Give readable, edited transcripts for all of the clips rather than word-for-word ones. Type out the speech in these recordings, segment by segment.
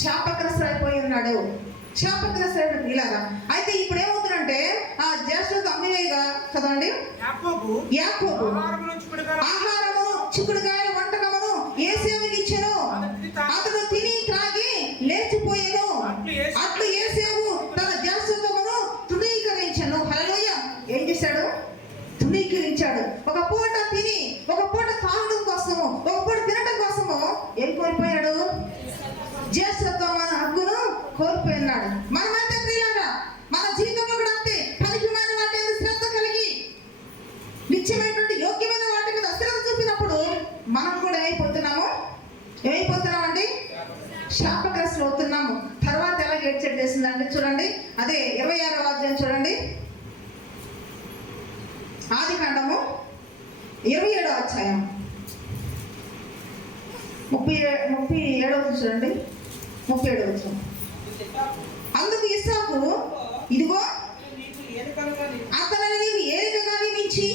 శాపగ్రస్తుడైపోయి ఉన్నాడు. శాపగ్రస్తుడైపోయి ఇలాగా. అయితే ఇప్పుడు ఏమవుతుందంటే ఆ జ్యేష్ఠ తమ్మివేగా చదవండి. యాకోబు ఆహారము చిక్కుడుకాయల వంటకమును యేసేవుకి ఇచ్చెను. అతడు తిని త్రాగి లేచిపోయెను. అట్లు యేసేవు తన జ్యేష్ఠత్వమును తృణీకరించెను. హల్లెలూయా. ఏం చేశాడు? తృణీకరించాడు. ఒక పూట తిని ఒక పూట తాగడం కోసము ఒక పూట తినడం కోసము ఏం కోల్పోయాడు? జ్యేష్ఠత్వం హక్కును కోల్పోయినాడు. మనమైతే ప్రియులారా మన జీవితంలో కూడా అంతే. పనికిమైన వాటి మీద శ్రద్ధ కలిగి నిత్యమైనటువంటి యోగ్యమైన వాటి మీద అశ్రద్ధ చూపినప్పుడు మనం కూడా ఏమైపోతున్నామండి? శాపగ్రస్తులు అవుతున్నాము. తర్వాత ఎలా ఏడ్చేట్ చేసిందంటే చూడండి, అదే 26వ అధ్యాయం చూడండి, ఆదికాండము 27వ అధ్యాయం 37వ చూడండి, 37వ వచనం. అందుకు ఇస్సాకు, ఇదిగో అతనిని నీవు ఏలికగా నియమించి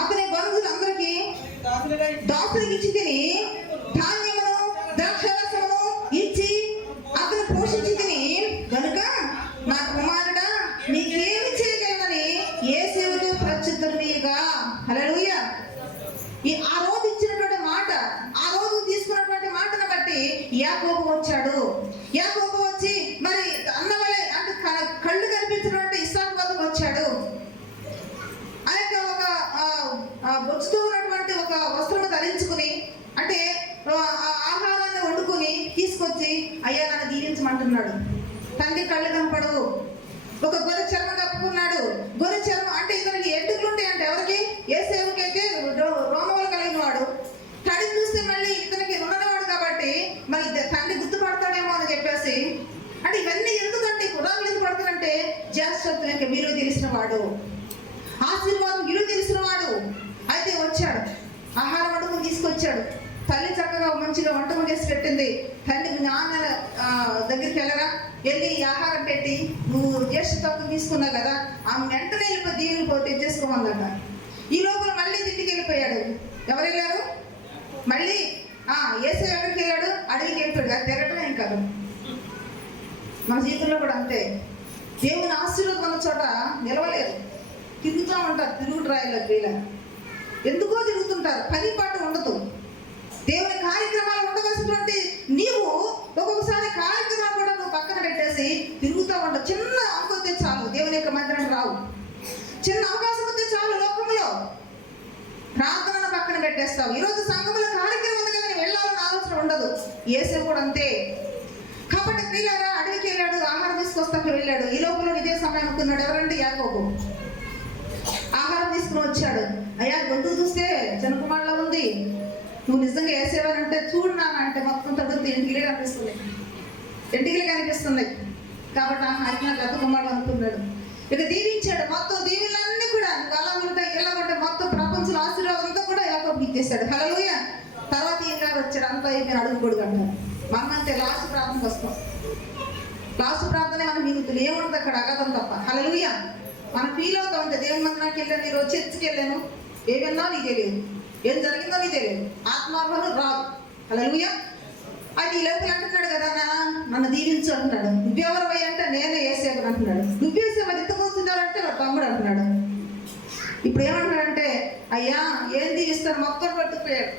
అతని బంధువులందరికీ దాసులకు ఇచ్చి తిని ధాన్యమును ద్రాక్షారసమును ఇచ్చి అతను పోషించి తిని కనుక నా కుమారుడా నీకేమి చేయగలనని యేసేవుతో ప్రత్యుత్తరమియ్యగా. హల్లెలూయా. ఆ రోజు ఇచ్చినటువంటి మాట, ఆ రోజు తీసుకున్నటువంటి మాటను బట్టి యాకోబు వచ్చాడు. యాకోబు వచ్చి మరి అన్నవలే అంటే కళ్ళు కనిపించినటువంటి ఇస్సాకు వద్దకు వచ్చాడు. ఆ యొక్క ఒక బొచ్చుతూ ఉన్నటువంటి ఒక వస్త్రము ధరించుకుని అంటే ఆహారాన్ని వండుకొని తీసుకొచ్చి అయ్యా నన్ను దీవించమంటున్నాడు. తండ్రి కళ్ళు కనపడవు. ఒక గొర్రె చర్మం కప్పుకున్నాడు. గొర్రె చర్మం అంటే ఇతనికి ఎంటుకలు ఉంటాయి అంటే ఎవరికి? యేసేవుకి అయితే రోమములు కలిగిన వాడు. తడి చూస్తే మళ్ళీ ఇతనికి ఉన్నవాడు కాబట్టి మరి తండ్రి గుర్తుపడతాడేమో అని చెప్పేసి అంటే ఇవన్నీ ఎందుకంటే కుర్రాలు ఎందుకు పడుతుందంటే జ్యేష్ఠత్వం యొక్క విలువ తెలిసిన వాడు, ఆశీర్వాదం విలువ తెలిసిన వాడు. అయితే వచ్చాడు, ఆహారం వండుకొని తీసుకొచ్చాడు. తల్లి చక్కగా మంచిగా వంటకం చేసి పెట్టింది. తండ్రి నాన్న దగ్గరికి వెళ్ళరా, వెళ్ళి ఆహారం పెట్టి నువ్వు జ్యేష్ఠత్వం తీసుకున్నావు కదా ఆమె వెంటనే వెళ్ళిపోయి దీవులు పోతే తెచ్చేసుకోమందట. ఈ లోపల మళ్ళీ ఇంటికి వెళ్ళిపోయాడు. ఎవరు వెళ్ళారు? మళ్ళీ యేసేవు ఎక్కడికి వెళ్ళాడు? అడవికి వెళ్ళిపోయాడు. అది తిరగటమే ఏం కాదు. మన జీవితంలో కూడా అంతే. దేవుని ఆశీర్వాదం ఉన్న చోట నిలవలేదు, తిరుగుతూ ఉంటారు. తిరుగుడు రాయలేదు వీళ్ళ ఎందుకో తిరుగుతుంటారు. పని పాటు ఉండదు. దేవుని కార్యక్రమాలు ఉండవలసినటువంటి నీవు ఒక్కొక్కసారి కార్యక్రమాలు కూడా నువ్వు పక్కన పెట్టేసి తిరుగుతూ ఉంటావు. చిన్న అవకాశం చాలు దేవుని యొక్క మందిరానికి రావు. చిన్న అవకాశం వస్తే చాలు లోకంలో ప్రార్థనను పక్కన పెట్టేస్తావు. ఈరోజు సంఘముల కార్యక్రమం ఉంది కదా వెళ్ళాలని ఆలోచన ఉండదు. యేసేవు కూడా అంతే. కాబట్టి ప్రియులారా అడవికి వెళ్ళాడు, ఆహారం తీసుకొస్తాక వెళ్ళాడు. ఈ లోపల ఇదే సమయం అనుకున్నాడు. ఎవరంటే యాకోబు. ఆహారం తీసుకుని వచ్చాడు. అయ్యా గొంతు చూస్తే చిన్నకుమారులా ఉంది, నువ్వు నిజంగా యేసేవారంటే చూడు నాన్న అంటే మొత్తం తడుతూ ఎంటికలే కనిపిస్తుంది. కాబట్టి అయితే నాకు పెద్ద కుమారుడు అనుకున్నాడు. ఇక దీవించాడు. మొత్తం దీవులన్నీ కూడా అలా ఉంటాయి ఇలా ఉంటాయి. మొత్తం ప్రపంచంలో ఆశీర్వాదం అంతా కూడా యాకోబుకి ఇచ్చేసాడు. హల్లెలూయా. తర్వాత ఈయన గారు వచ్చాడు. అంతా అయిపోయిన అడుగుపొడు అంటారు. మనం అంతే లాస్ట్ ప్రార్థనకు వస్తాం. లాస్ట్ ప్రార్థన మన మిగుతుంది ఏముంటుంది అక్కడ అగతం తప్ప. హల్లెలూయా. మనం ఫీల్ అవుతాం అంటే దేవుని మందిరానికి వెళ్ళాను, ఈరోజు చర్చికి వెళ్ళాను, ఏమన్నా నీకు తెలియదు, ఏం జరిగిందో నీకు తెలియదు, ఆత్మార్పణ రాదు. హల్లెలూయా. అది ఈ లోపల అంటున్నాడు కదా నన్ను దీవించు అంటున్నాడు. నువ్వెవరు అంటే నేనే యేసేవు అంటున్నాడు. నువ్వేసేవు అది ఎత్తుకొస్తున్నాడంటే నా తమ్ముడు అంటున్నాడు. ఇప్పుడు ఏమంటున్నాడంటే అయ్యా ఏం దీవిస్తాడు? మొత్తం పట్టుకుపోయాడు.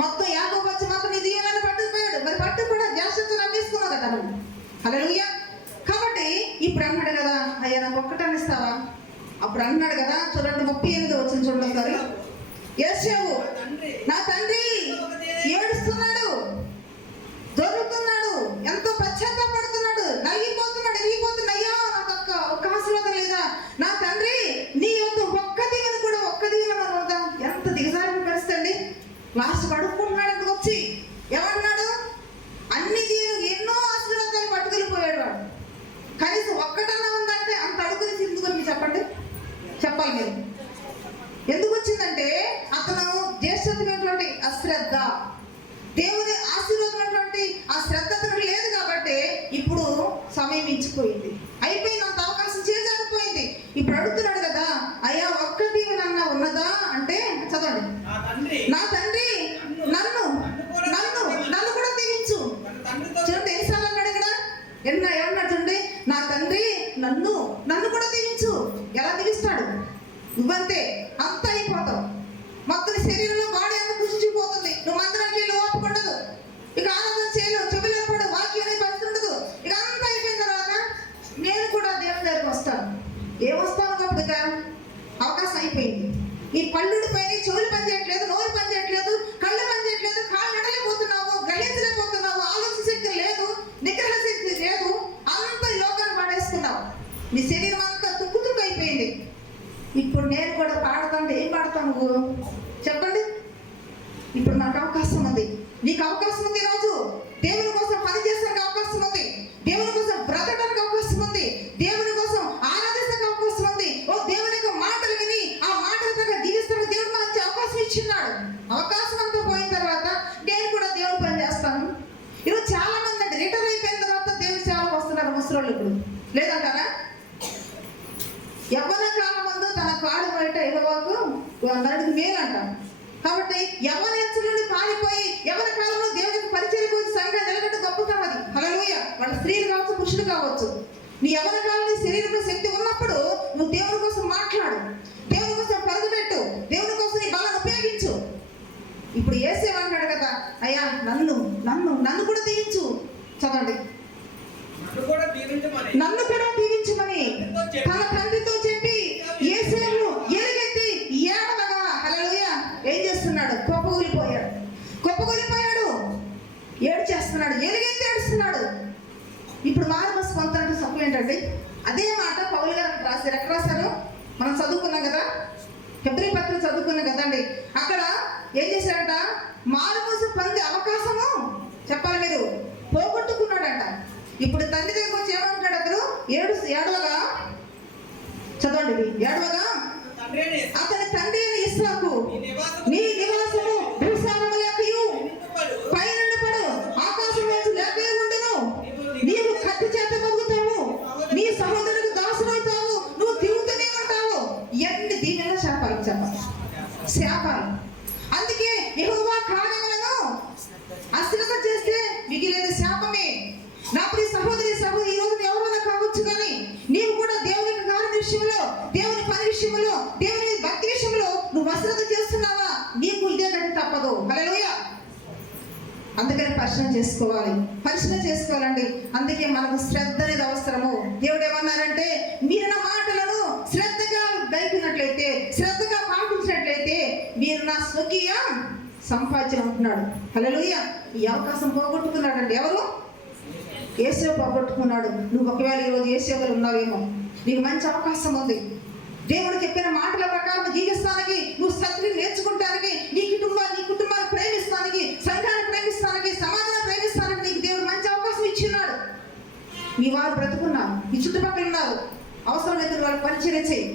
మొత్తం యాకోబు వచ్చి మొత్తం నీ దీవెనని పట్టుకుపోయాడు. మరి పట్టు కూడా జ్యేష్ఠత్వం నమ్మేసుకున్నావు కదా నువ్వు. హల్లెలూయా. కాబట్టి ఇప్పుడు అన్నాడు కదా అయ్యా నాకు ఒక్కటాన్ని ఇస్తావా? అప్పుడు అన్నాడు కదా చూడండి 38 వచ్చింది చూడండి ఒకసారి. యేసేవు నా తండ్రి ఏడుస్తున్నాడు, దొరుకుతున్నాడు, ఎంతో పశ్చాత్తాపడుతున్నాడు, నలిగిపోతున్నాడు, అయ్యా నాకు ఒక్క ఆశీర్వాదం లేదా? నా తండ్రి నీ యొక్క ఒక్క దీవెన కూడా ఒక్క దీవెన వద్దాం. ఎంత దిగజారిన పరిస్థితి అండి. లాస్ట్ అడుక్కుంటున్నాడు. ఇక్కడికి వచ్చి ఏమన్నాడు? అన్ని దీవెనలు ఎన్నో ఆశీర్వాదాలు పట్టుకెళ్ళిపోయాడు వాడు. కనీసం ఒక్కటన్నా ఉందంటే అంత అడుగుని ఎందుకు చెప్పండి, చెప్పాలి మీరు. ఎందుకు వచ్చిందంటే అతను నువ్వంతే, అంతా అయిపోతావు. మొత్తం శరీరంలో బాడీ అంతా కృషించిపోతుంది. నువ్వు మందిరానికి వెళ్ళి ఓపిక ఉండదు, ఇక ఆనందం చేయలేవు, చెవిలో కూడా వాక్యం అనేది పరిస్థితి ఉండదు. ఇక అంతా అయిపోయిన తర్వాత నేను కూడా దేవుని దగ్గరికి వస్తాను. ఏమొస్తాను కాబట్టి అవకాశం అయిపోయింది. నీ పళ్ళు పైన చెవులు పనిచేయట్లేదు, నోరు పనిచేయట్లేదు, కళ్ళు పనిచేయట్లేదు, కాళ్ళు నడలేకపోతున్నావు, గ్రహించలేకపోతున్నావు, ఆలోచన శక్తి లేదు, నిగ్రహ శక్తి లేదు, అంతా లోకాన్ని పడేస్తున్నావు. నీ శరీరం అంతా తుక్కు అయిపోయింది. ఇప్పుడు నేను కూడా పాడతాంటే ఏం పాడతావు నువ్వు చెప్పండి? ఇప్పుడు నాకు అవకాశం ఉంది, నీకు అవకాశం ఉంది. ఈరోజు దేవుని కోసం పని చేసడానికి అవకాశం ఉంది, దేవుని కోసం బ్రతకడానికి అవకాశం ఉంది, దేవుని కోసం ఆరాధించడానికి అవకాశం ఉంది. ఓ దేవుని యొక్క మాటలు విని ఆ మాటల ప్రకారం జీవిస్తానికి దేవుడు మంచి అవకాశం ఇచ్చిన్నాడు. అవకాశం అంతా పోయిన తర్వాత నేను కూడా దేవుని పని చేస్తాను. ఈరోజు చాలా మంది అంటే రిటైర్ అయిపోయిన తర్వాత దేవుని సేవకు వస్తున్నారు ముసలోళ్ళు. ఇప్పుడు లేదంటారా? యవ్వన కాలం ముందు తన కాడు బయట ఎగవాకు నరుడికి మేలు అంటాం. కాబట్టి యవ్వనేచ్ఛల నుండి పారిపోయి యవ్వన కాలంలో దేవునికి పరిచయం పోయి సంఘం నిలబెట్ట గొప్పతనం అది. హల్లెలూయా. వాళ్ళ స్త్రీలు కావచ్చు, పురుషులు కావచ్చు. నీ యవ్వన కాలంలో శరీరంలో శక్తి ఉన్నప్పుడు నువ్వు దేవుని కోసం మాట్లాడు, దేవుని కోసం పరుగుపెట్టు, దేవుని కోసం నీ బలాన్ని ఉపయోగించు. ఇప్పుడు యేసేమంటాడు కదా, అయ్యా నన్ను నన్ను నన్ను కూడా దీవించు. చదవండి, నన్ను కూడా దీవించమని తన తండ్రితో చెప్పి యేసేను ఎలుగెత్తి ఏడవగా. హల్లెలూయా. ఏం చేస్తున్నాడు? కుప్పకూలిపోయాడు, ఏడ్చేస్తున్నాడు, ఎలుగెత్తి ఏడుస్తున్నాడు. ఇప్పుడు మారుమనసు పొందాలంటే సభ్యులు ఏంటండి? అదే మాట పౌలు గారు రాశారు. ఎక్కడ రాశారు? మనం చదువుకున్నాం కదా, హెబ్రీ పత్రిక చదువుకున్నాం కదండి. అక్కడ ఏం చేశాడంట? మారుమనసు పొందే అవకాశము చెప్పాలి మీరు పోగొట్టుకున్నాడంట. ఇప్పుడు తండ్రి దగ్గర వచ్చి ఏమంటాడు? అతను ఏడవగా చదవండి, ఏడవగా అతని తండ్రి అయిన ఇస్సాకు నీ నివాసము భూసారము లేకయు పైనుండి పడు ఆకాశం నుంచి లేకయు ఉండును. నీవు కత్తి చేత మొగ్గుతావు, నీ సహోదరుడికి దాసుడవుతావు, నువ్వు తిరుగుతూనే ఉంటావు. ఎన్ని దీవెనలు శాపాలు చెప్పాలి, శాపాలు. అందుకే యెహోవా కార్యములను అశ్రద్ధ చేస్తే మిగిలేది శాపమే. నా ప్రియ సహోదరి ఈ రోజు ఎవరైనా కావచ్చు, కానీ నీవు కూడా దేవుని కార్య విషయంలో, దేవుని పని విషయంలో, దేవుని భక్తి విషయంలో నువ్వు అశ్రద్ధ చేస్తున్నావా? నీకు ఇదే గట్టి తప్పదు. హల్లెలూయా. అందుకని పరిశీలన చేసుకోవాలండి. అందుకే మనకు శ్రద్ధ అనేది అవసరము. దేవుడు ఏమన్నారంటే, మీరు నా మాటలను శ్రద్ధగా గైకినట్లయితే, శ్రద్ధగా పాటించినట్లయితే మీరు నా స్వకీయ సంపాద్యం అంటున్నాడు. హల్లెలూయా. ఈ అవకాశం పోగొట్టుకున్నాడండి. ఎవరు? యేసేపు పోగొట్టుకున్నాడు. నువ్వు ఒకవేళ ఈరోజు యేసేపులో ఉన్నావేమో, నీకు మంచి అవకాశం ఉంది. దేవుడు చెప్పిన మాటల ప్రకారం జీవిస్తానికి, నువ్వు సత్యం నేర్చుకుంటానికి, నీ కుటుంబాన్ని ప్రేమిస్తానికి, సంఘాన్ని ప్రేమిస్తానికి, సమాజాన్ని ప్రేమిస్తానికి నీకు దేవుడు మంచి అవకాశం ఇచ్చిన్నాడు. మీ వారు బ్రతుకున్నారు, నీ చుట్టుపక్కల ఉన్నారు. అవసరమైతే వాళ్ళకి పరిచయం చేయి,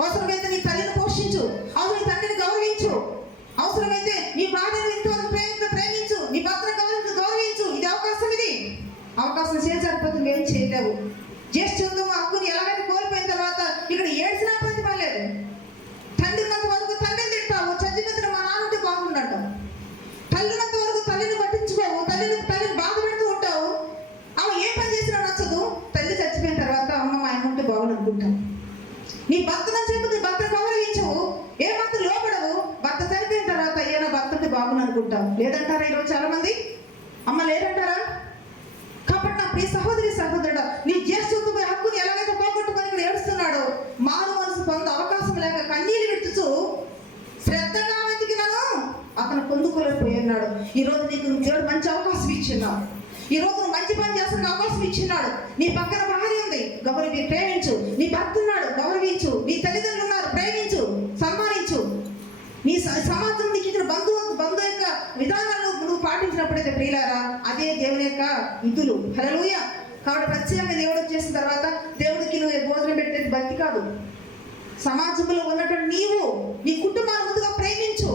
అవసరమైతే నీ తల్లిని పోషించు, అవసరం నీ తండ్రిని గౌరవించు, అవసరమైతే నీ భార్యను ఇంతవరకు ప్రేమించు, నీ భర్తను గౌరవించు. ఇది అవకాశం. ఇది అవకాశం చేసరిపోతుంది, ఏం చేయలేవు. జ్యేష్ఠత్వం హక్కుని ఎలాగైతే కోల్పోయిన తర్వాత ఇక్కడ ఏడ్చినా ప్రతిఫలం లేదు. తండ్రి ఉన్నంత వరకు తండ్రిని తింటావు, చచ్చిపోతున్న మా నాన్నంటే బాగుండంటావు. తల్లి ఉన్నంత వరకు తల్లిని పట్టించుకోవు, తల్లిని బాధ పెడుతూ ఉంటావు. ఆమె ఏ పని చేసినా నచ్చదు. తల్లి చచ్చిపోయిన తర్వాత అమ్మ మా ఆయన ఉంటే బాగుండు అనుకుంటావు. నీ భర్త నచ్చకపోతే భర్త గౌరవించవు, ఏ భర్త లోపడవు. భర్త చనిపోయిన తర్వాత ఏదో భర్త ఉంటే బాగుండు అనుకుంటావు. లేదంటారా ఈరోజు చాలా మంది? అమ్మ లేదంటారా? కాబట్టి నా ప్రియ సహోదరుడు, నీ జ్యేష్ఠత్వ హక్కుని ఎలాగైతే పోగొట్టుకొని ఇక్కడ ఏడుస్తున్నాడో, మారు మనసు పొంద అవకాశం లేక కన్నీళ్ళు విడుచుచు శ్రద్ధగా వెతికినాను, అతను పొందుకోలేకపోయినాడు. ఈరోజు నీకు దేవుడు మంచి అవకాశం ఇచ్చిన్నాడు. ఈరోజు నువ్వు మంచి పని చేస్తున్న అవకాశం ఇచ్చినాడు. నీ పక్కన భార్య ఉంది, ప్రేమించు. నీ భర్త ఉన్నాడు, గౌరవించు. నీ తల్లిదండ్రులు ఉన్నారు, ప్రేమించు, సన్మానించు. నీ సమాజం నీకు ఇచ్చిన బంధువు యొక్క విధానాలను నువ్వు పాటించినప్పుడైతే ప్రియులారా, అదే దేవుని యొక్క విధులు. హల్లెలూయా. కాబట్టి ప్రత్యేకంగా దేవుడు చేసిన తర్వాత దేవుడికి నువ్వు భోజనం పెట్టేది భక్తి కాదు. సమాజంలో ఉన్నటువంటి నీవు నీ కుటుంబాన్ని ముందుగా ప్రేమించు.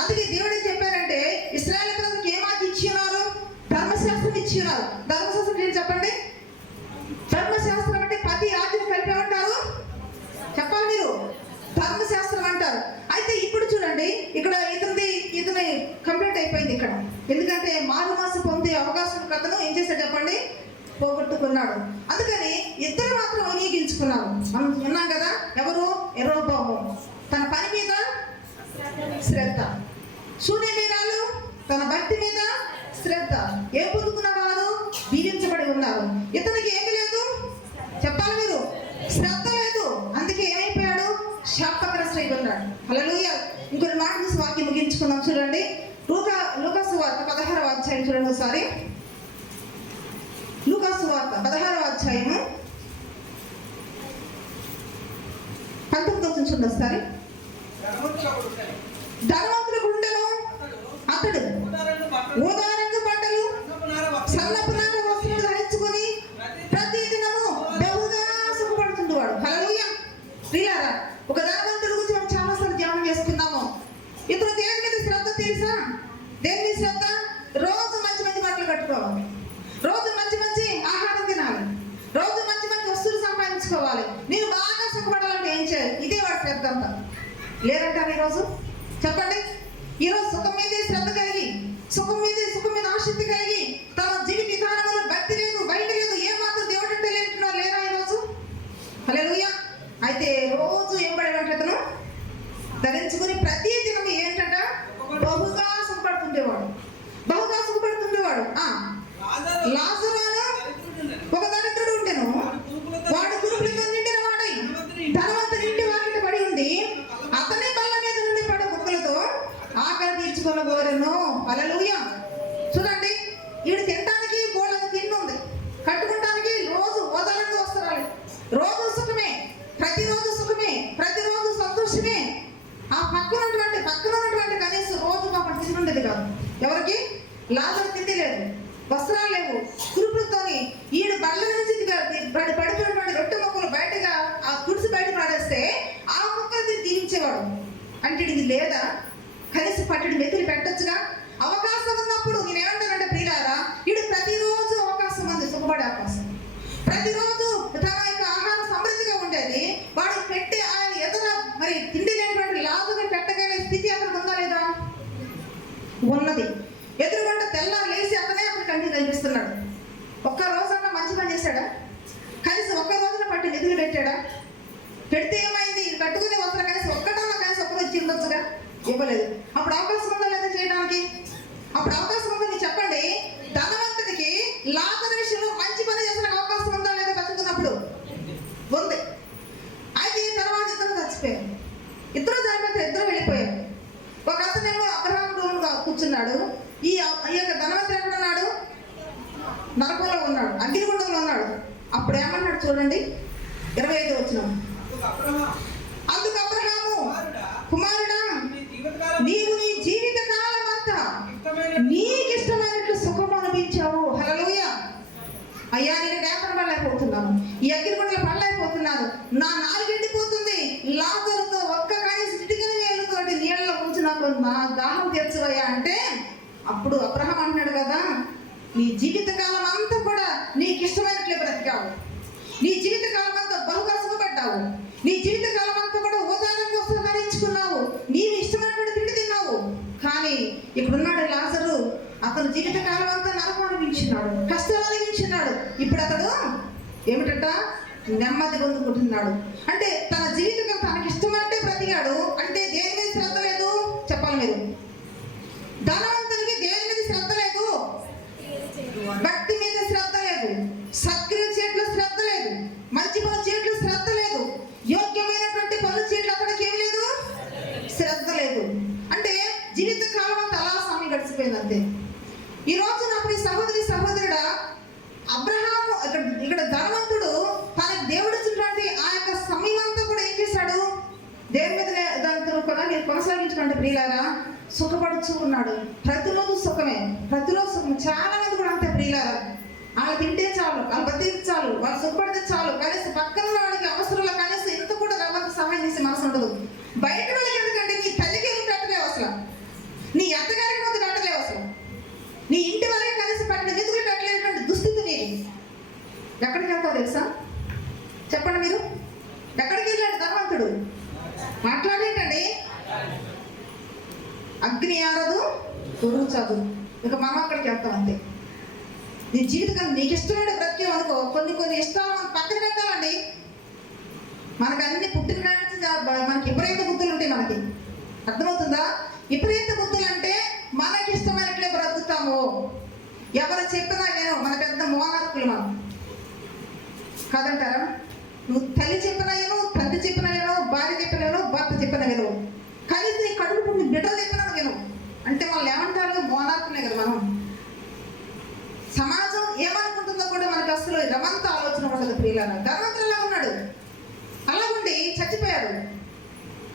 అందుకే దేవుడు ఏం చెప్పారంటే, ఇశ్రాయేలు ప్రజలకు ఏం ఆజ్ఞ ఇచ్చినారు? ధర్మశాస్త్రం ఇచ్చినారు. ధర్మశాస్త్రం ఏం చెప్పండి? ధర్మశాస్త్రం అంటే 10 ఆజ్ఞలు కలిపి ఉంటారు. చెప్పాలి మీరు, ధర్మశాస్త్రం అంటారు. అయితే ఇప్పుడు చూడండి, ఇక్కడ ఇతని కంప్లీట్ అయిపోయింది ఇక్కడ. ఎందుకంటే మారు మాసం పొందే అవకాశం కథను ఏం చేశాడు చెప్పండి? పోగొట్టుకున్నాడు. అందుకని ఇద్దరు మాత్రం వినియోగించుకున్నారు. మనం విన్నాం కదా, ఎవరు? యెరొబోము. తన పని మీద శ్రద్ధ. శూన్యమీరాలు తన భక్తి మీద శ్రద్ధ. ఏ పొందుకున్న వారు దీవించబడి ఉన్నారు. ఇతనికి ఏమి లేదు చెప్పాలి మీరు, శ్రద్ధ లేదు. అందుకే ఏమైపోయాడు, శాపగ్రస్తుడై ఉన్నాడు. హల్లెలూయా. ఇంకొన్ని మాట చూసి వాక్యం ముగించుకుందాం. చూడండి, లూకా సువార్త 16వ అధ్యాయం చూడండి ఒకసారి. లూకా సువార్త 16వ అధ్యాయము 19 చూడండి ఒకసారి. ధనవంతుడి గుండెలో అతడు ఊదారంగు బట్టలు సన్నపు నార వస్త్రాలు ధరించుకొని ప్రతి దినము బహుగా సుఖపడుతుండేవాడు. హల్లెలూయా. ప్రియులారా, ఒక ధనవంతుడి గురించి మనం చాలాసార్లు ధ్యానం చేసుకున్నాము. ఇతను దేని మీద శ్రద్ధ తెలుసా? దేని మీద శ్రద్ధ? రోజు మంచి మంచి బట్టలు కట్టుకోవాలి, రోజు మంచి మంచి ఆహారం తినాలి, రోజు మంచి మంచి వస్తువులు సంపాదించుకోవాలి. నేను బాగా సుఖపడాలంటే ఏం చేయాలి? ఇదే వాడి శ్రద్ధ అంతా. లేదంటారు ఈరోజు? చెప్పండి. ఈరోజు సుఖం మీదే శ్రద్ధ కలిగి, సుఖం మీద ఆసక్తి కలిగి, తమ జీవిత విధానంలో భక్తి లేదు, బయట లేదు, ఏ మాత్రం దేవుడు అంటే లేదంటున్నారు. లేరా ఈరోజు? హల్లెలూయా. అయితే రోజు ఏం పడేవాడు అతను? ధరించుకుని ప్రతి దినం ఏంటంట, బహుగా సుఖపడుతుండేవాడు, బహుగా సుఖపడుతుండేవాడు. లాజరు ఒక దరిద్రుడు ఉండెను, వాడు కురుపులతో నిండిన వాడై ధనవంతుని ఇంటి వాకిట పడి ఉండి అతని బల్ల మీద నుండి పడే బుక్కలతో ఆకలి తీర్చుకొనగోరెను. హల్లెలూయా. చూడండి, వీడు తినడానికి బోళ్ళకు తిండి ఉంది, కట్టుకుంటానికి రోజు ఓదాలంగా వస్తున్నారు. రోజు సుఖమే, ప్రతిరోజు సుఖమే, ప్రతిరోజు సంతోషమే. ఆ పక్కన ఉన్నటువంటి కనీసం రోజు పాపం తిండి ఉండేది కాదు. ఎవరికి? లాజరు తిండి లేదు, వస్త్రాలు లేవు, కురుపులతోని ఈడు బళ్ళ నుంచి పడిపోయినటువంటి రొట్టె మొక్కలు బయటగా ఆ కుడిసి బయట పడేస్తే ఆ మొక్కలు దీవించేవాడు. అంటే ఇది లేదా? కనీసం పట్టడి మెతులు పెట్టొచ్చుగా. అవకాశం ఉన్నప్పుడు నేనేమంటానంటే ప్రియులారా, వీడు ప్రతిరోజు అవకాశం ఉంది, సుఖపడే అవకాశం. ప్రతిరోజు తన యొక్క ఆహారం సమృద్ధిగా ఉండేది. వాడు పెట్టే ఆయన ఎదుర మరి తిండి లేనటువంటి లాభగా పెట్టగలిగే స్థితి అతనికి ఉందా లేదా? ఉన్నది. ఎదురుగొండ తెల్లారు లేచి అతనే అతను కంటికి కనిపిస్తున్నాడు. ఒక్క రోజన్నా మంచి పని చేశాడా? కనీసం ఒక్క రోజున పట్టి నిధులు పెట్టాడా? పెడితే ఏమైంది? కట్టుకునే వస్త్రం కనీసం ఒక్కటన్నా కనీసం ఒక్క రోజు ఇవ్వచ్చుగా. ఇవ్వలేదు. అప్పుడు అవకాశం ఉందా లేదా చేయడానికి? అప్పుడు అవకాశం ఉందని చెప్పండి. ధనవంతుడికి లాజరు విషయంలో మంచి పని చేసిన అవకాశం ఉందా లేదా? బతుకున్నప్పుడు ఉంది. అయితే తర్వాత ఇద్దరు చచ్చిపోయారు. ఇద్దరు చనిపోతే ఇద్దరు వెళ్ళిపోయారు. ఒక అతనేమో అబ్రహాముగా కూర్చున్నాడు. ఈ యొక్క ధనవంతుడు ఎక్కడున్నాడు? నరకంలో ఉన్నాడు, అగ్నిగుండంలో ఉన్నాడు. అప్పుడు ఏమన్నాడు చూడండి, 25 వచనం. అందుకు అబ్రహాము, కుమారుడా, నీవు నీ జీవిత కాలం అంతా నీకు ఇష్టమైనట్లు సుఖం అనుభవించావు. హల్లెలూయా. అయ్యా, నేను వేతన పడలేకపోతున్నాను, ఈ అగ్నిగుండంలో పడలేకపోతున్నాను, నా నాలుగు ఎండిపోతుంది, లాజరుతో ఒక్క కనీసం చిటికెన వేలుతోటి నీళ్ళలో ఉంచి నాకు నా దాహం తీర్చవయ్యా అంటే, అప్పుడు అబ్రహాం అంటున్నాడు కదా, నీ జీవితకాలం అంతా కూడా నీకు ఇష్టమైనట్లే బ్రతికావు, నీ జీవితకాలం అంతా బహుగా సుఖపడ్డావు, నీ జీవితకాలం అంతా కూడా ఉదాహరణ వస్త్రం ధరించుకున్నావు, నీవు ఇష్టమైనటువంటి తిండి తిన్నావు. కానీ ఇప్పుడున్నాడు లాజరు, అతను జీవితకాలం అంతా నరకం అనిపించినాడు, కష్టాలు అనిపించినాడు. ఇప్పుడు అతడు ఏమిటంట, నెమ్మది పొందుకుంటున్నాడు. అంటే తన జీవితకాలం తనకి ఇష్టమంటే బ్రతికాడు. అంటే దేని మీద శ్రద్ధ లేదు చెప్పాలి మీరు? ధనవంతునికి దేని మీద శ్రద్ధ లేదు, భక్తి మీద శ్రద్ధ లేదు, సత్క్రియ చేయట్లో శ్రద్ధ లేదు, మంచి పనులు చేయట్లో శ్రద్ధ లేదు, యోగ్యమైనటువంటి పనులు చేయట్లో అతనికి ఏమి లేదు, శ్రద్ధ లేదు. అంటే జీవిత కాలం అంతా అలా సమయం గడిచిపోయింది అంతే. ఈ రోజు నా ప్రియ సహోదరుడా, అబ్రహాము ఇక్కడ ధనవంతుడు తనకు దేవుడు ఇచ్చినటువంటి ఆ యొక్క సమయం అంతా కూడా ఏం చేశాడు, దేని మీద దాని కొనసాగించుకుంటే ప్రియులారా సుఖపడుచు ఉన్నాడు. ప్రతిరోజు సుఖమే, ప్రతిరోజు సుఖం. చాలా మంది కూడా అంతే ప్రియులారా, వాళ్ళు తింటే చాలు, వాళ్ళు బతికి చాలు, వాళ్ళు సుఖపడితే చాలు, కనీసం పక్కన వాళ్ళకి అవసరంలో కనీసం ఇంత కూడా రవ్వంత సహాయం చేసే మనసు ఉండదు. బయట వాళ్ళకి ఎందుకంటే నీ తల్లికి ఎందుకు పెట్టలేవు అసలు, నీ అత్తగారికి ముందు పెట్టలేవు అసలు, నీ ఇంటి వాళ్ళకి కనీసం పెట్టలేదు, ఎందుకు పెట్టలేనటువంటి దుస్థితి నీది. ఎక్కడికి వెళ్తావు తెలుసా? చెప్పండి మీరు, ఎక్కడికి వెళ్ళాడు ధనవంతుడు? మాట్లాడేటండి, అగ్ని ఆరదు, గురువు చదువు. ఇక మనం అక్కడికి వెళ్తాం అంతే. నీ జీవితం నీకు ఇష్టమైన బ్రతికేం అనుకో, కొన్ని ఇష్టాలు మనం పక్కన పెట్టాలండి. మనకు అన్ని పుట్టిన మానసికంగా మనకి విపరీత బుద్ధులు ఉంటాయి. మనకి అర్థమవుతుందా? విపరీత బుద్ధులు అంటే మనకి ఇష్టమైనట్లే బ్రతుకుతాము. ఎవరు చెప్పినా నేను మన పెద్ద మోనార్కులు మనం కాదంటారా? నువ్వు తల్లి చెప్పినా ఏమో, తండ్రి చెప్పినా ఏమో, భార్య చెప్పినా ఏమో, భర్త చెప్పినా ఏమో, కనీసం నీ కడుపు నీ బిడ్డలు చెప్పినా నేను అంటే వాళ్ళు ఏమంటారు? మోనార్కులే కదా మనం. సమాజం ఏమనుకుంటుందో కూడా మనకు అసలు రమంత ఆలోచన ఉండదు. ప్రియులారా, ధనవంతులా ఉన్నాడు, అలా ఉండి చచ్చిపోయాడు.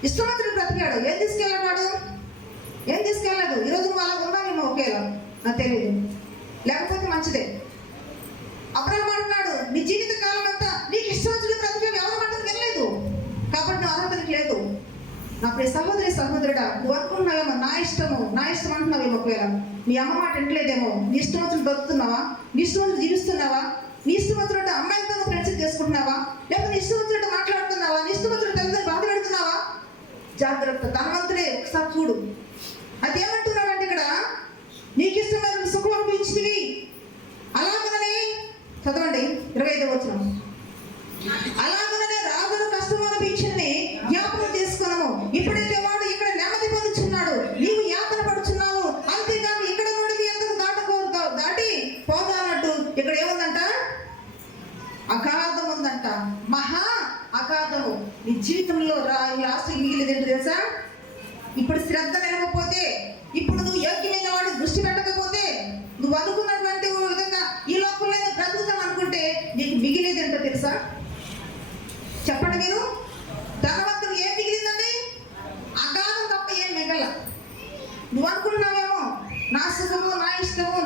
ఇష్టవంతుడు బ్రతికాడు. ఏం తీసుకెళ్ళాడు? ఏం తీసుకెళ్ళాడు? ఈరోజు నువ్వు అలా ఉన్నావేమో, ఒకేలా నాకు తెలియదు, లేకపోతే మంచిదే. అబ్రహాము అంటున్నాడు, నీ జీవిత కాలం అంతా నీకు ఇష్టవంతుడు బ్రతికావు, ఎవరు మాటలు వినలేదు కాబట్టి నువ్వు అర్హతనికి లేదు. నా ప్రియ సహోదరి సహోదరుడా, నువ్వు అనుకుంటున్నావేమో నా ఇష్టం అంటున్నావేమో, ఒకవేళ నీ అమ్మ మాట వింటలేదేమో, నీ ఇష్టవంతుడు బ్రతుకుతున్నావా, నీ ఇష్టవంతుడు జీవిస్తున్నావా, నీ ఇష్టవంతుడు అమ్మాయిలతో నువ్వు ఫ్రెండ్షిప్ చేసుకుంటున్నావా, లేకపోతే నీ ఇష్టవంతుడు మాట్లాడుతున్నావా, నీ ఇష్టవంతుడు తల్లిదండ్రులు బాధ పెడుతున్నావా? జాగ్రత్త. ధనవంతుడే, ఒకసారి చూడు. అదేమంటున్నాడంటే ఇక్కడ, నీకు ఇష్టమైన సుఖం అనిపించింది అలాగనే చదవండి 25వ వచనం. అలాగనే రాజును కష్టం అనిపించింది జ్ఞాపకం చేసుకున్నాము. ఇప్పుడైతే వాడు ఇక్కడ నెమ్మది పొందుచున్నాడు, నీవు యాతన పడుచున్నావు. అంతేకాదు ఇక్కడ నుండి మీ ఎందుకు దాటి పోదానట్టు ఇక్కడ ఏముందంట? అగాధం ఉందంట, మహా అగాధము. నీ జీవితంలో లాస్ట్ మిగిలింది ఏంటి తెలుసా? ఇప్పుడు శ్రద్ధ నిలవకపోతే, ఇప్పుడు నువ్వు యోగ్యమైన వాడు దృష్టి పెట్టకపోతే, నువ్వు అనుకున్నటువంటి విధంగా ఈ లోకంలో బ్రతుకుతాం అనుకుంటే నీకు మిగిలేది ఏంటో తెలుసా? చెప్పండి మీరు. ధనవంతుడు ఏం మిగిలిందండి? అగాధం తప్ప ఏం మిగల. నువ్వు అనుకున్నావేమో నా సుఖము, నా ఇష్టము,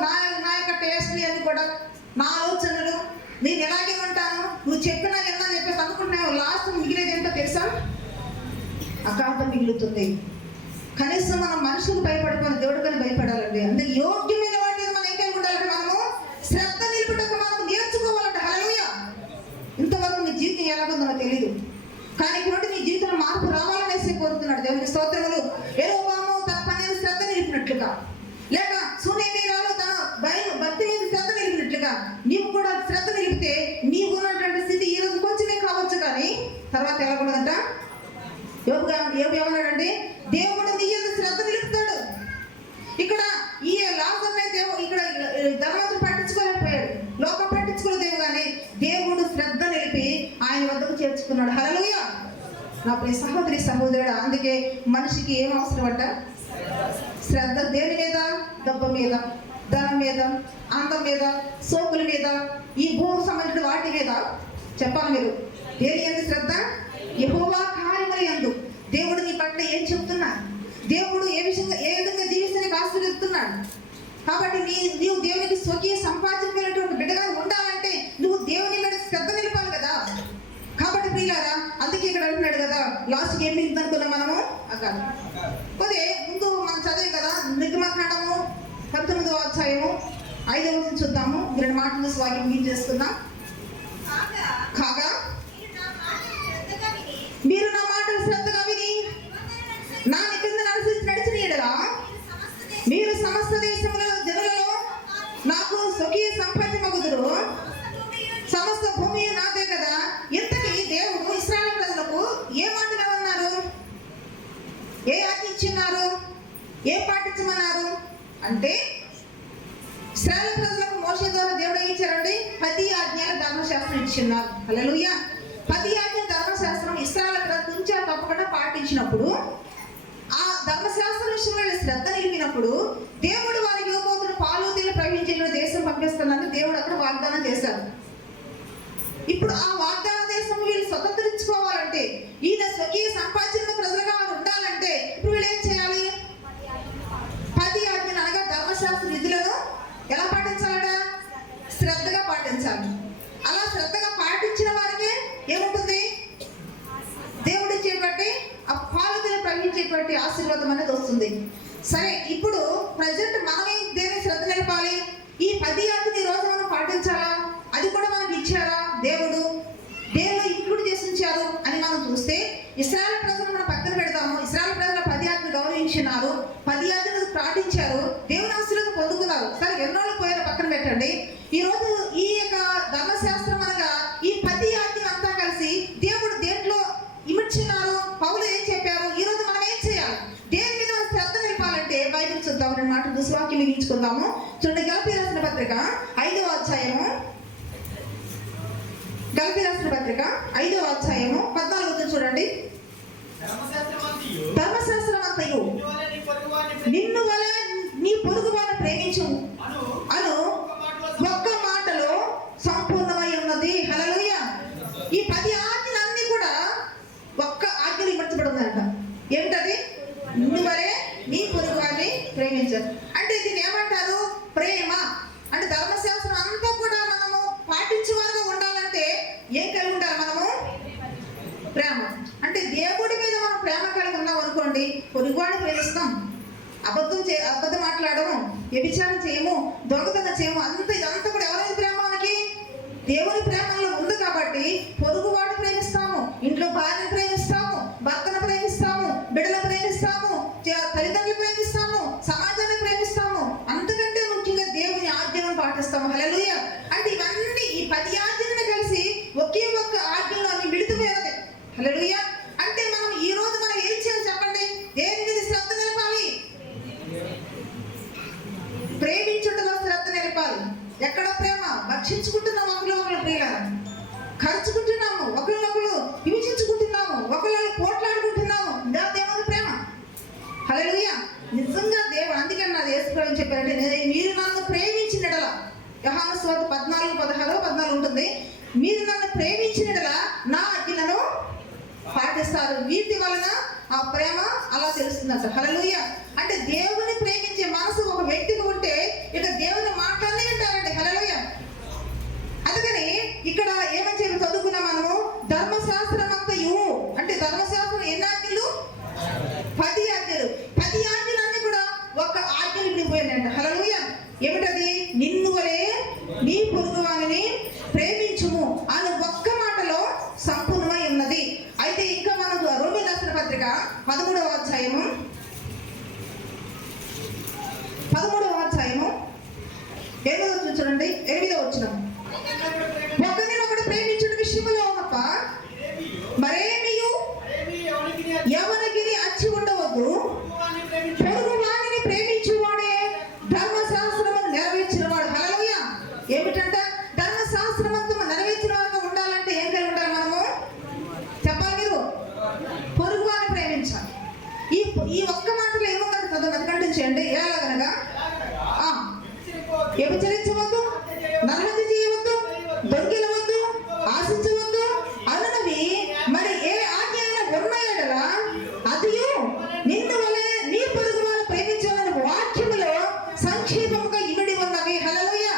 నా యొక్క టేస్ట్ అని కూడా, నా ఆలోచనలు, నేను ఎలాగే ఉంటాను, నువ్వు చెప్పినా విన్నా చెప్పేసి అనుకుంటున్నావు. లాస్ట్ మిగిలేది ఏంటో తెలుసా? అగాధం మిగులుతుంది. కనీసం మనం మనుషులకు భయపడుకొని దేవుడికని భయపడాలండి. అందుకే యోగ్యమైన వాటి మనం ఏం కలిగి ఉండాలంటే, మనము శ్రద్ధ నిలుపుటకు మనం నేర్చుకోవాలంట. హల్లెలూయా. ఇంతవరకు నీ జీవితం ఎలాగుందో నాకు తెలియదు, కానీ ఇప్పుడు నీ జీవితంలో మార్పు రావాలనేసి కోరుతున్నాడు. దేవునికి స్తోత్రములు. యెరొబోము తన పని మీద శ్రద్ధ నిలిపినట్లుగా, లేక సునేమీరాలు తన భక్తి మీద శ్రద్ధ నిలిపినట్లుగా నీవు కూడా శ్రద్ధ నిలిపితే నీవు ఉన్నటువంటి స్థితి ఈ రోజు కొంచెమే కావచ్చు, కానీ తర్వాత ఎలాగుండదంట? యోబు ఏమన్నాడంటే, దేవుడు నీ యందు శ్రద్ధ నిలుపుతాడు. ఇక్కడ ఈ లాజరునే దేవుడు, ఇక్కడ ధనవంతుడు పట్టించుకోలేకపోయాడు, లోకం పట్టించుకోలేదేమో, కానీ దేవుడు శ్రద్ధ నిలిపి ఆయన వద్దకు చేర్చుకున్నాడు. హల్లెలూయా. నా ప్రియ సహోదరి సహోదరుడు, అందుకే మనిషికి ఏం అవసరం అంట? శ్రద్ధ. దేని మీద? డబ్బు మీద, ధనం మీద, అందం మీద, సోకుల మీద, ఈ భూమి సంబంధించిన వాటి మీద చెప్పాలి మీరు. దేని యందు శ్రద్ధ? యెహోవా కార్యముల యందు. దేవుడు నీ పట్ల ఏం చెప్తున్నాడు, దేవుడు ఏ విధంగా జీవిస్తే నీకు ఆశీర్వదిస్తున్నాడు. కాబట్టి నీవు దేవునికి స్వకీయ సంపాదించినటువంటి బిడ్డగా ఉండాలంటే నువ్వు దేవుని మీద శ్రద్ధ నిలపాలి కదా. కాబట్టి ప్రియులారా, అందుకే ఇక్కడ అంటున్నాడు కదా, లాస్ట్కి ఏం మిగిలింది అనుకున్నాం మనము? అగాధం. పోతే ముందు మనం చదివాం కదా, నిర్గమకాండము 19వ అధ్యాయము 5వ వచనం చూద్దాము. 2 మాటలు చూసి వాక్యం ముగించేసుకుందాం. కాగా మీరు నా మాటలు శ్రద్ధగా విని నా నిబంధన నడిచిన యెడల మీరు సమస్త దేశముల జనులలో నాకు స్వకీయ సంపాద్యమగుదురు. సమస్త భూమి నాదే కదా. ఇంతకీ దేవుడు ఇశ్రాయేలు ప్రజలకు ఏ మాటలు అన్నారు? ఏ ఆజ్ఞ ఇచ్చిన్నారు? ఏ పాటించమన్నారు? అంటే ఇశ్రాయేలు ప్రజలకు మోషే ద్వారా దేవుడు ఏం ఇచ్చారండి? 10 ఆజ్ఞల ధర్మశాస్త్రం ఇచ్చిన్నారు. హల్లెలూయా. 10 ఆజ్ఞల ధర్మశాస్త్రం ఇశ్రాయేలు ప్రజలు తుంచా తప్పకుండా పాటించినప్పుడు, ఆ ధర్మశాస్త్ర విషయంలో శ్రద్ధ నిలిపినప్పుడు దేవుడు వారికి ఇవ్వబోతున్న పాలు తేనెలు ప్రవహించిన దేశం పంపిస్తున్నానని దేవుడు అక్కడ వాగ్దానం చేశారు. ఇప్పుడు ఆ వాగ్దాన దేశం వీళ్ళు స్వతంత్రించుకోవాలంటే, ఈయన స్వకీయ సంపాదించిన ప్రజలుగా ఉండాలంటే ఇప్పుడు వీళ్ళు ఏం చేయాలి? 10 ఆజ్ఞలు అనగా ధర్మశాస్త్ర విధులను ఎలా పాటించాలట? శ్రద్ధగా పాటించాలి. అలా శ్రద్ధగా పాటించిన వారికే ఏముంటుంది? దేవుడు ఇచ్చేటువంటి ఆ పాలుదల ప్రవహించేటువంటి ఆశీర్వాదం అనేది వస్తుంది. సరే, ఇప్పుడు ప్రజెంట్ మనమే దేని శ్రద్ధ నిలపాలి? ఈ 10 ఆజ్ఞలు ఈ రోజు మనం పాటించాలా? అది కూడా మనకి ఇచ్చారా దేవుడు? దేవుడు ఇంక్లూడ్ చేసి ఉంచారు అని మనం చూస్తే, ఇశ్రాయేలు ప్రజలు మనం పక్కన పెడతాము. ఇశ్రాయేలు ప్రజలు 10 ఆజ్ఞలు గౌరవించినారు, 10 ఆజ్ఞలు పాటించారు, దేవుని ఆశీర్వాదం పొందుకున్నారు. సరే, ఎన్నోళ్ళు పోయారో పక్కన పెట్టండి. ఈ రోజు ఈ యొక్క ధర్మశాస్త్రం అనగా ఈ 10 ఆజ్ఞలు అంతా కలిసి దేవుడు దేంట్లో ఇమిడ్చినారు? పత్రిక 5వ అధ్యాయము, గలతీ రాసిన పత్రిక 5వ అధ్యాయము 14 చూడండి. ధర్మశాస్త్రమంతయు నిన్ను వలె నీ పొరుగు వారిని ప్రేమించు అను ఒక్క మాటలో సంపూర్ణమై ఉన్నది. హల్లెలూయా. ఈ 10 ఆజ్ఞలన్నీ కూడా ఒక్క ఆజ్ఞలు ఇవ్వబడి ఉందంట. ఏమిటది? నిన్ను వలె నీ పొరుగు వారిని ప్రేమించు. అంటే దీన్ని ఏమంటారు? ప్రేమ. అంటే ధర్మశాస్త్రం అంతా కూడా మనము పాటించేవారుగా ఉండాలంటే ఏం కలిగి ఉండాలి? మనము ప్రేమ. అంటే దేవుడి మీద మనం ప్రేమ కలిగి ఉన్నాం అనుకోండి, పొరుగువాడిని ప్రేమిస్తాం. అబద్ధం మాట్లాడము, వ్యభిచారం చేయము, దొంగతనం చేయము. ఇదంతా కూడా ఎవరైనా ప్రేమ? మనకి దేవుని ప్రేమలో ఉంది కాబట్టి పొరుగువాడిని ప్రేమిస్తాము, ఇంట్లో భార్యను ప్రేమిస్తాము, భర్తను ప్రేమిస్తాము, బిడ్డలను ప్రేమిస్తాము, తల్లిదండ్రులు ప్రేమిస్తాము, సమాజాన్ని ప్రేమిస్తాము. అంతకంటే ముఖ్యంగా దేవుని ఆజ్ఞలను పాటిస్తాము. హల్లెలూయా. అంటే ఇవన్నీ ఈ 10 ఆజ్ఞలను కలిసి ఒకే ఒక్క ఆజ్ఞలో అవి విడిపోయినది. హల్లెలూయా. అంటే మనం ఈ రోజు మనం ఏం చేయాలి చెప్పండి? దేని మీద శ్రద్ధ నిలపాలి? ప్రేమించుటలో శ్రద్ధ నిలపాలి. ఎక్కడ ప్రేమ? భక్షించుకుంటున్నాం ఒకరినొకరు, ప్రియులారా ఖర్చుకుంటున్నాము, ఒకరినొకరు హింసించుకుంటున్నాము, ఒకరిని పోట్లాడుకుంటున్నాము. దేవుని ప్రేమ. హల్లెలూయా. నిజంగా దేవుడు అందుకని నాది యేసుప్రభువు చెప్పారంటే, మీరు నన్ను ప్రేమించిన యెడల, యోహాను సువార్త 14:16 ఉంటుంది, మీరు నన్ను ప్రేమించిన యెడల నా ఆజ్ఞలను పాటిస్తారు. వీటి వలన ఆ ప్రేమ అలా తెలుస్తుందంట. హల్లెలూయా. అంటే దేవుని ప్రేమించే మనసు ఒక వ్యక్తికి ఉంటే ఇక దేవుని మాటలన్నీ వింటారండి. హల్లెలూయా. అందుకని ఇక్కడ ఏమని చెప్పి చదువుకున్నాం మనము? ధర్మశాస్త్రమంతయు. అంటే ధర్మశాస్త్రం ఎన్ని ఆజ్ఞలు? 10 ఆజ్ఞలు. 10 ఆజ్ఞలన్నీ కూడా ఒక ఆజ్ఞలు విడిపోయాయంట. హల్లెలూయా. ఏమిటది? నిన్ను వలె నీ పొరుగువానిని ప్రేమించుము అని ఒక్క మాటలో సంపూర్ణమై ఉన్నది. అయితే ఇంకా మనకు రోమీయులకు రాసిన పత్రిక 13వ అధ్యాయము 8వ చూడండి, 8వ వచనం. ఒకరినొకడు ప్రేమించుట విషయంలో తప్ప మరేమియు ఎవరికి అచ్చి ఉండవద్దు. పొరుగు వాణిని ప్రేమించువాడే ధర్మశాస్త్రము నెరవేర్చిన వాడు. హల్లెలూయా. ఏమిటంట? ధర్మశాస్త్రమంతా నెరవేర్చిన వాడుగా ఉండాలంటే ఏం కలిగి ఉండాలి మనము? చెప్పాలి మీరు. పొరుగు వారిని ప్రేమించాలి. ఈ ఒక్క మాటలో ఏముందంటే చదువు అది కంటిన్యూ చేయండి. ఎలాగనగా వ్యభిచరించవద్దు, నరహత్య చేయవద్దు, దొంగిలవద్దు, ఆశించవద్దు అనునవి మరి ఏ ఆజ్ఞ అయినా ఉన్న యెడల అదియు నిన్ను వలె నీ పొరుగు వారిని ప్రేమించాలని వాక్యములో సంక్షేపముగా ఇమిడి ఉన్నవి. హల్లెలూయా.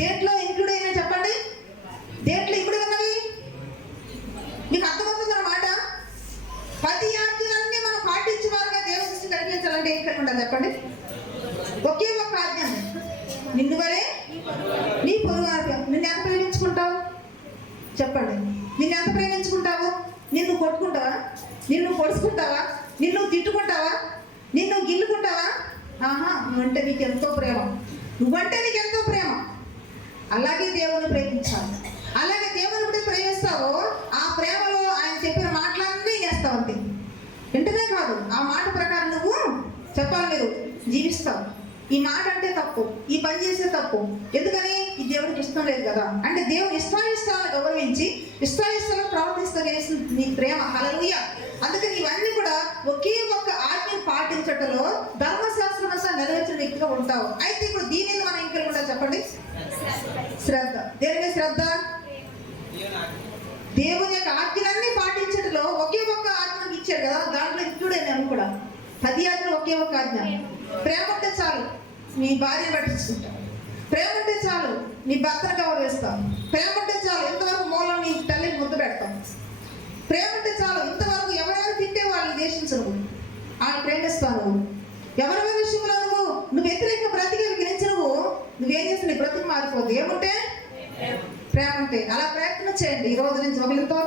దేంట్లో ఇంక్లూడ్ అయినా చెప్పండి? దేంట్లో ఇమిడి ఉన్నవి? మీకు అర్థమవుతుందన్నమాట. 10 ఆజ్ఞలన్నీ మనం పాటించే వారుగా దేవుని దృష్టి కనిపించాలంటే ఏం కలిగి ఉండాలి చెప్పండి? ఒకే ఒక్క ఆజ్ఞ. నిన్ను వలె నీ పొరుగు. నిన్ను ఎంత ప్రేమించుకుంటావు చెప్పండి? నిన్ను ఎంత ప్రేమించుకుంటావు? నిన్ను కొట్టుకుంటావా? నిన్ను పొడుచుకుంటావా? నిన్ను తిట్టుకుంటావా? నిన్ను గిల్లుకుంటావా? నువ్వంటే నీకు ఎంతో ప్రేమ. నువ్వంటే నీకు ఎంతో ప్రేమ. అలాగే దేవుని ప్రేమించాలి. అలాగే దేవుని ఇప్పుడు ప్రేమిస్తావో ఆ ప్రేమలో ఆయన చెప్పిన మాటలన్నీ చేస్తావు. అంతే. వెంటనే కాదు, ఆ మాట ప్రకారం నువ్వు చెప్పాలి, మీరు జీవిస్తావు. ఈ మాట అంటే తప్పు, ఈ పని చేసే తప్పు. ఎందుకని? ఈ దేవుడికి ఇష్టం లేదు కదా. అంటే దేవుని ఇష్టాయిష్టాలను గౌరవించి ఇష్టాయిష్టాలను ప్రవర్తిస్తూ చేసిన నీ ప్రేమ. హల్లెలూయా. అందుకని ఇవన్నీ కూడా ఒకే ఒక్క ఆజ్ఞను పాటించటంలో ధర్మశాస్త్రం అంతా నెరవేర్చిన వ్యక్తిగా ఉంటావు. అయితే ఇప్పుడు దీని మీద మనం ఇంకా కూడా చెప్పండి? శ్రద్ధ. దేని మీద శ్రద్ధ? దేవుని యొక్క ఆజ్ఞలన్నీ పాటించటంలో ఒకే ఒక్క ఆజ్ఞకు ఇచ్చాడు కదా, దాంట్లో ఇంక్లూడ్ అయినాము కూడా. 10 ఆజ్ఞలు ఒకే ఒక్క ఆజ్ఞ. ప్రేమ ఉంటే చాలు నీ భార్యను పట్టించుకుంటావు. ప్రేమ ఉంటే చాలు నీ భర్తను గౌరవిస్తావు. ప్రేమ ఉంటే చాలు ఇంతవరకు మూలం నీ తల్లిని ముద్దు పెడతాం. ప్రేమ ఉంటే చాలు ఇంతవరకు ఎవరెవరు తింటే వాళ్ళని దేశించవు, వాళ్ళని ప్రేమిస్తావు. ఎవరెవరి విషయంలో నువ్వు వ్యతిరేక బ్రతికి గ్రహించి నువ్వేం చేసి నీ బ్రతుకు మారిపోద్దు. ఏముంటే? ప్రేమ ఉంటే. అలా ప్రయత్నం చేయండి. ఈ రోజు నుంచి ఒకరితో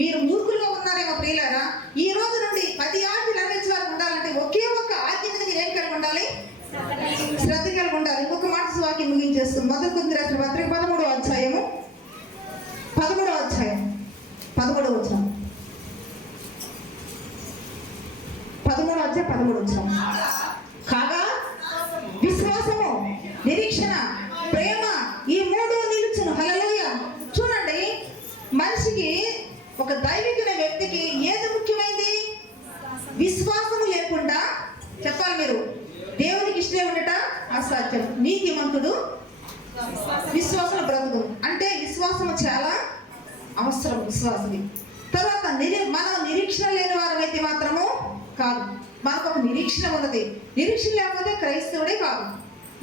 మీరు మూర్ఖులుగా ఉన్నారేమో ప్రియులారా, ఈ రోజు నుండి 10 ఆజ్ఞలు నెరవేర్చేవారు ఉండాలంటే ఒకే ఒక్క ఆజ్ఞ మీద మీరు ఏం కలిగి ఉండాలి? శ్రద్ధ కలిగి ఉండాలి. ఇంకొక మాట వాక్యం ముగించేస్తుంది. 1 కొరింథీయుల రాసిన పత్రిక 13వ అధ్యాయం 13వ వచనం. 13వ అధ్యాయం 13వ వచనం. కాగా విశ్వాసము, నిరీక్షణ, విశ్వాసం బ్రతుకును. అంటే విశ్వాసం చాలా అవసరం విశ్వాసం. తర్వాత మనం నిరీక్షణ లేని వారమైతే మాత్రము కాదు, మనకు ఒక నిరీక్షణ ఉన్నది. నిరీక్షణ లేకపోతే క్రైస్తవుడే కాదు.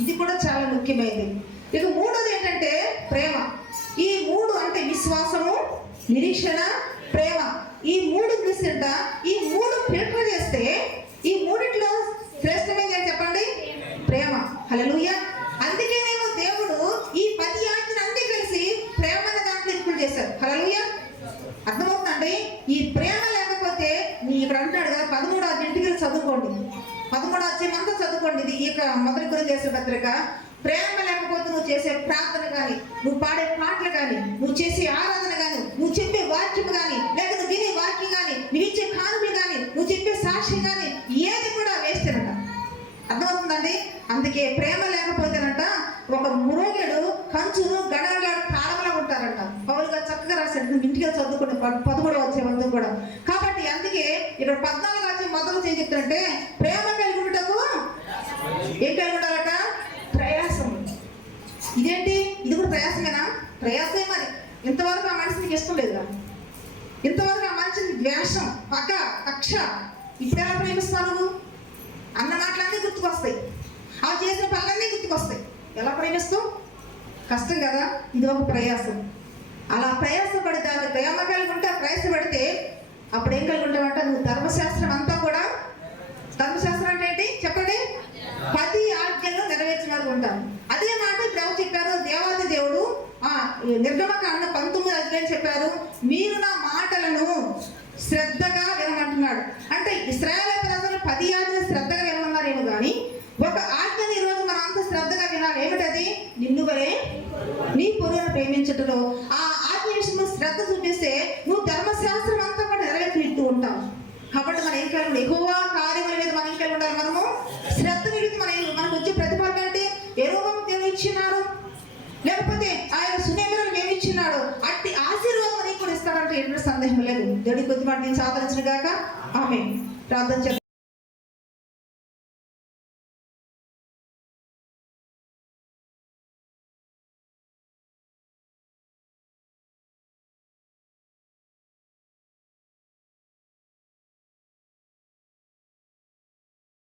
ఇది కూడా చాలా ముఖ్యమైనది. ఇక మూడోది ఏంటంటే ప్రేమ. ఈ మూడు అంటే విశ్వాసము, నిరీక్షణ, ప్రేమ. ఈ మూడు చూసింట ఈ మూడు ఫిల్టర్ చేస్తే ఈ మూడిట్లో శ్రేష్టమైనది ఏంటి చెప్పండి? ప్రేమ. హల్లెలూయా. అందుకేనేమో దేవుడు ఈ 10 ఆజ్ఞలు అన్ని కలిసి ప్రేమ అనే దాంట్లో ఇంక్లూడ్ చేశారు. హల్లెలూయా. అర్థమవుతుందండి? ఈ ప్రేమ లేకపోతే ఇక్కడ అంటాడు కదా 13వ అధ్యాయం చదువుకోండి, 13వ అధ్యాయం అంతా చదువుకోండి. ఇది ఈ మొదటి కొరింథీ చేసే పత్రిక. ప్రేమ లేకపోతే నువ్వు చేసే ప్రార్థన కానీ, నువ్వు పాడే పాటలు కానీ, నువ్వు చేసే ఆరాధన కానీ, నువ్వు చెప్పే వాక్యం కానీ, లేక నువ్వు వినే వాక్యం కానీ, నువ్వు ఇచ్చే కానుకలు కానీ, నువ్వు చెప్పే సాక్ష్యం కానీ ఏది కూడా వేస్ట్ అనట. అర్థమవుతుందండి? అందుకే ప్రేమ లేకపోతేనంట ఒక మురోగేడు కంచును గడగడలాడు తాళంలా ఉంటారంట. పౌలు గారు చక్కగా రాశాడు, నువ్వు ఇంటికి చదువుకుంటే 13వ అధ్యాయం కూడా. కాబట్టి అందుకే ఇక్కడ 14వ అధ్యాయం మొదలు ఏం చెప్తారంటే ప్రేమ కలిగి ఉండటకు ఏం కలిగి ఉండాలట? ప్రయాసం. ఇదేంటి? ఇది కూడా ప్రయాసమేనా? ప్రయాసమే. మరి ఇంతవరకు ఆ మనిషికి ఇష్టం లేదురా, ఇంతవరకు ఆ మనిషిని ద్వేషం, పగ, కక్ష. ఇప్పుడు ఎలా ప్రేమిస్తావు నువ్వు? అన్న మాటలన్నీ గుర్తుకొస్తాయి, అవి చేసిన పనులన్నీ గుర్తుకొస్తాయి. ఎలా ప్రేమిస్తావు? కష్టం కదా. ఇది ఒక ప్రయాసం. అలా ప్రయాసపడి దాన్ని ప్రేమ కలిగి ఉంటే ప్రయాసపడితే అప్పుడు ఏం కలిగి ఉంటావంట? నువ్వు ధర్మశాస్త్రం అంతా కూడా, ధర్మశాస్త్రం అంటే ఏంటి చెప్పండి? 10 ఆజ్ఞలు నెరవేర్చిన వారు ఉంటారు. అదే మాట ఇప్పుడు ఎవరు చెప్పారు? దేవాది దేవుడు నిర్గమకాండ 19 చెప్పారు, మీరు నా మాటలను శ్రద్ధగా వినమంటున్నాడు. అంటే ఇశ్రాయేలు ప్రజలు 10 ఆజ్ఞలు శ్రద్ధగా వినమన్నారేమో కానీ ఒక ఆజ్ఞని ఈరోజు మనం అంత శ్రద్ధగా వినాలి. ఏమిటది? నిన్ను వలే నీ పొరుగును ప్రేమించటంలో ఆ ఆజ్ఞ విషయంలో శ్రద్ధ చూపిస్తే నువ్వు ధర్మశాస్త్రం అంతా కూడా నెరవేర్చుతూ ఉంటావు. కాబట్టి మనం ఏం కలిగి యెహోవా కార్యముల మీద మనం ఏం కలిగి ఉండాలి? మనము శ్రద్ధ నిలిపి మనకు వచ్చే ప్రతిఫలం ఏంటి? యెహోవా దేవుడు ఇచ్చినాడు, లేకపోతే ఆయన సునేమిరాలు మేము ఇచ్చినాడు, అట్టి ఆశీర్వాదం నీకు కూడా ఇస్తాడంటే ఎటువంటి సందేహం లేదు. దేవుడి కొద్ది మాట నేను సాధరించిన గాక ఆమేన్. ప్రార్థన చేద్దాం.